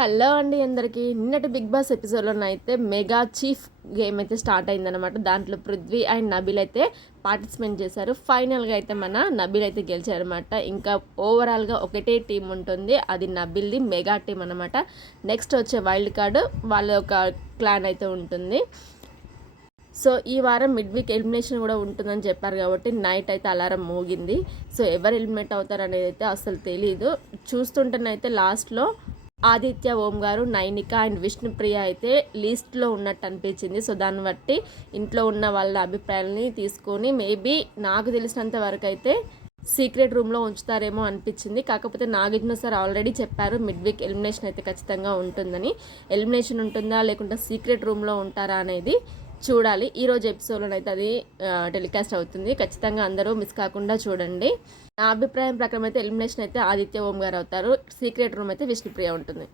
Hello అండి అందరికీ. నిన్నటి బిగ్ బాస్ ఎపిసోడ్లోనైతే మెగా చీఫ్ గేమ్ అయితే స్టార్ట్ అయిందనమాట. దాంట్లో పృథ్వీ అండ్ నబీల్ అయితే పార్టిసిపేట్ చేశారు. ఫైనల్గా అయితే మన నబీల్ అయితే గెలిచారనమాట. ఇంకా ఓవరాల్గా ఒకటే టీం ఉంటుంది, అది నబీల్ది మెగా టీం అనమాట. నెక్స్ట్ వచ్చే వైల్డ్ కార్డు వాళ్ళ ఒక క్లాన్ అయితే ఉంటుంది. సో ఈ వారం మిడ్ వీక్ ఎలిమినేషన్ కూడా ఉంటుందని చెప్పారు కాబట్టి నైట్ అయితే అలారం మోగింది. సో ఎవరు ఎలిమినేట్ అవుతారు అనేది అయితే అసలు తెలీదు. చూస్తుంటేనైతే లాస్ట్లో ఆదిత్య, ఓం గారు, నైనిక అండ్ విష్ణుప్రియ అయితే లిస్ట్లో ఉన్నట్టు అనిపించింది. సో దాన్ని బట్టి ఇంట్లో ఉన్న వాళ్ళ అభిప్రాయాలని తీసుకొని మేబీ నాకు తెలిసినంత వరకు అయితే సీక్రెట్ రూమ్లో ఉంచుతారేమో అనిపించింది. కాకపోతే నాగార్జున సార్ ఆల్రెడీ చెప్పారు మిడ్ వీక్ ఎలిమినేషన్ అయితే ఖచ్చితంగా ఉంటుందని. ఎలిమినేషన్ ఉంటుందా లేకుంటే సీక్రెట్ రూమ్లో ఉంటారా అనేది చూడాలి. ఈరోజు ఎపిసోడ్లోనైతే అది టెలికాస్ట్ అవుతుంది. ఖచ్చితంగా అందరూ మిస్ కాకుండా చూడండి. నా అభిప్రాయం ప్రకారం అయితే ఎలిమినేషన్ అయితే ఆదిత్య, ఓం గారు అవుతారు. సీక్రెట్ రూమ్ అయితే విష్ణుప్రియ ఉంటుంది.